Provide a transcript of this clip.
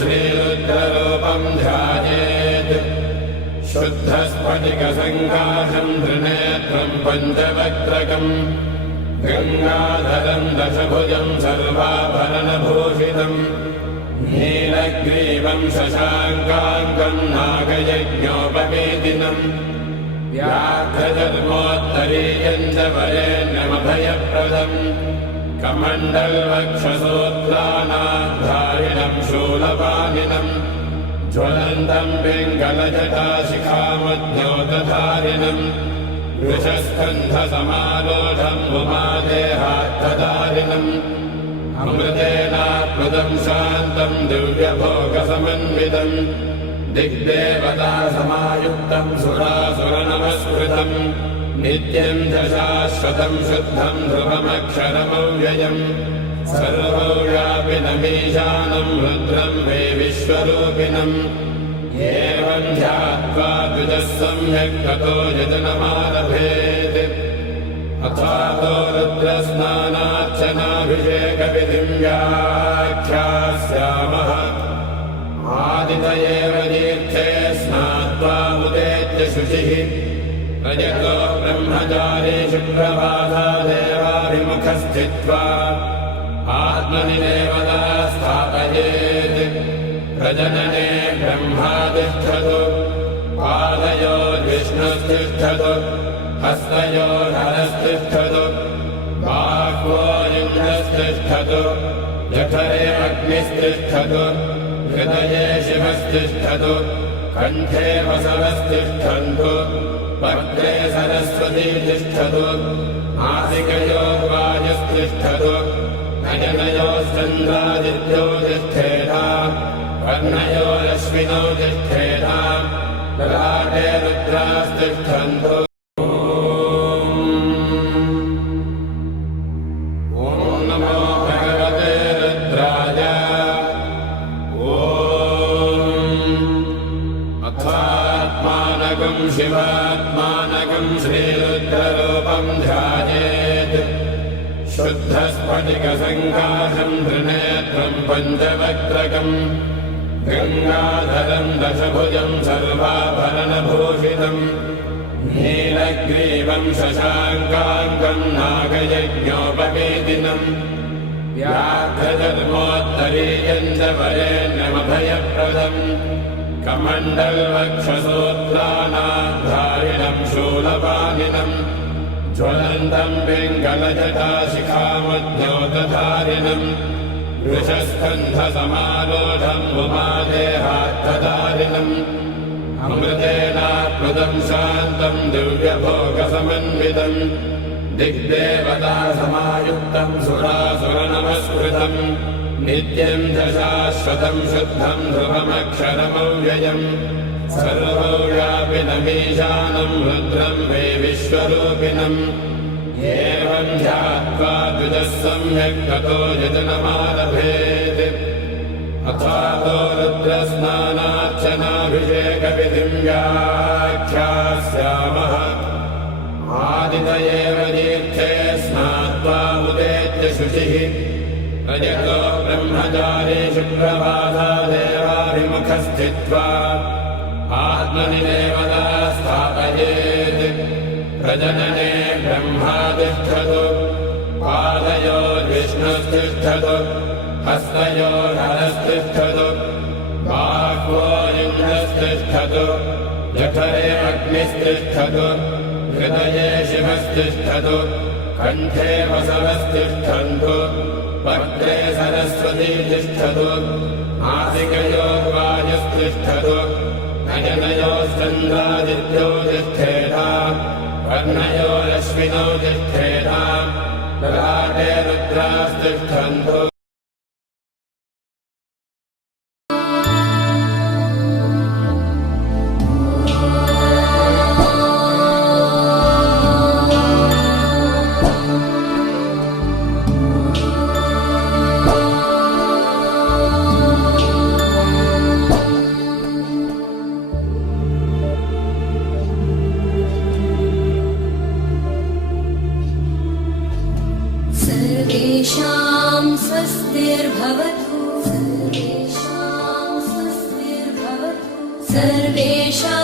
श्रीरुद्ररूपं ध्यायेत् शुद्धस्फटिकसङ्काशं त्रिनेत्रं पञ्चवक्त्रकं गङ्गाधरं दशभुजं सर्वाभरणभूषितं नीलग्रीवं शशाङ्काङ्कं नागयज्ञोपवेदिनं व्याघ्रधर्मोत्तरीयं च वरेण्यमभयप्रदम् कमण्डलवक्षसूत्रानाधारिणं शूलपाणिनं ज्वलन्तं पिङ्गलजटाशिखामद्योतधारिणं वृषस्कन्धसमारूढं उमादेहार्थधारिणम् अमृतेनाप्लुतं शान्तं दिव्यभोगसमन्वितं दिग्देवतासमायुक्तं सुरासुरनमस्कृतं नित्यं च शाश्वतं शुद्धं ध्रुवमक्षरमव्ययम् सर्वव्यापिनमीशानं रुद्रं वै विश्वरूपिणम् एवं ध्यात्वा द्विजः सम्यक् ततो यजनमारभेत् अथातो रुद्रस्नानार्चनाभिषेकविधिं व्याख्यास्यामः आदितयेव तीर्थे स्नात्वा उदेत्य शुचिः रजतो ब्रह्मचारी शुक्रवासादेवाभिमुखः स्थित्वा आत्मनि देवता स्थापयेत् प्रजनने ब्रह्मा तिष्ठतु पादयोर्विष्णुस्तिष्ठतु हस्तयोर्हरस्तिष्ठतु बाह्वोरिन्द्रस्तिष्ठतु जठरे अग्निस्तिष्ठतु हृदये शिवस्तिष्ठतु कण्ठे वसवस्तिष्ठन्तु वक्त्रे सरस्वती तिष्ठतु नासिकयोर्वायुस्तिष्ठतु नयनयोश्चन्द्रादित्यो तिष्ठेता कर्णयोरश्विनौ तिष्ठेता ललाटे रुद्रास्तिष्ठन्तु शिवात्मानकं श्रीरुद्ररूपं ध्यायेत् शुद्धस्फटिकसङ्काशं त्रिनेत्रं पञ्चवक्त्रकं गङ्गाधरं दशभुजं सर्वाभरणभूषितं नीलग्रीवं शशाङ्काङ्कं नागयज्ञोपवेदिनं व्याघ्रधर्मोत्तरीयं च वरेण्यमभयप्रदम् कमण्डलवक्षसूत्रानाधारिणं शूलपाणिनं ज्वलन्तं पिङ्गलजटाशिखामद्योतधारिणं वृषस्कन्धसमारूढं उमादेहार्थधारिणम् अमृतेनाप्लुतं शान्तं दिव्यभोगसमन्वितं दिग्देवतासमायुक्तं सुरासुरनमस्कृतं नित्यं च शाश्वतं शुद्धं ध्रुवमक्षरमव्ययम् सर्वव्यापिनमीशानं रुद्रं वै विश्वरूपिणम् एवं ध्यात्वा द्विजः सम्यक् ततो यजनमारभेत् अथातो रुद्रस्नानार्चनाभिषेकविधिं व्याख्यास्यामः आदितयेव तीर्थे स्नात्वा उदेत्य शुचिः रजतो ब्रह्मचारी शुक्रवासादेवाभिमुखः स्थित्वा आत्मनि देवता स्थापयेत् प्रजनने ब्रह्मा तिष्ठतु पादयोर्विष्णुस्तिष्ठतु हस्तयोर्हरस्तिष्ठतु बाह्वोरिन्द्रस्तिष्ठतु जठरे अग्निस्तिष्ठतु हृदये शिवस्तिष्ठतु कण्ठे वसवस्तिष्ठन्तु वक्त्रे सरस्वती तिष्ठतु नासिकयोर्वायुस्तिष्ठतु नयनयोश्चन्द्रादित्यो तिष्ठेता कर्णयोरश्विनौ तिष्ठेता ललाटे रुद्रास्तिष्ठन्तु सर्वेषां सर्वेषां